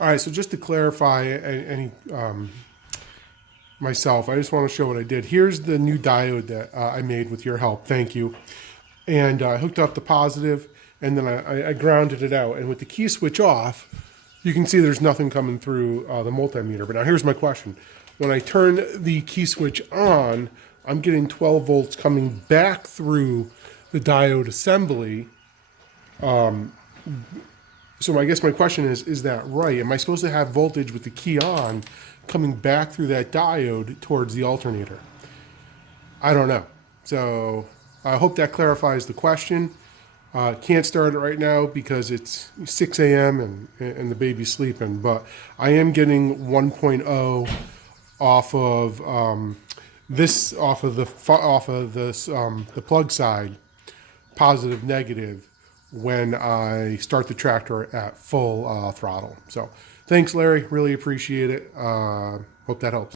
All right, so just to clarify any myself, I just want to show what I did. Here's the new diode that I made with your help. Thank you. And I hooked up the positive, and then I grounded it out. And with the key switch off, you can see there's nothing coming through the multimeter. But now here's my question. When I turn the key switch on, I'm getting 12 volts coming back through the diode assembly. So I guess my question is that right? Am I supposed to have voltage with the key on coming back through that diode towards the alternator? I don't know. So I hope that clarifies the question. Can't start it right now because it's 6 a.m. and the baby's sleeping, but I am getting 1.0 off of the plug side, positive, negative, when I start the tractor at full throttle. So thanks, Larry. Really appreciate it. Hope that helps.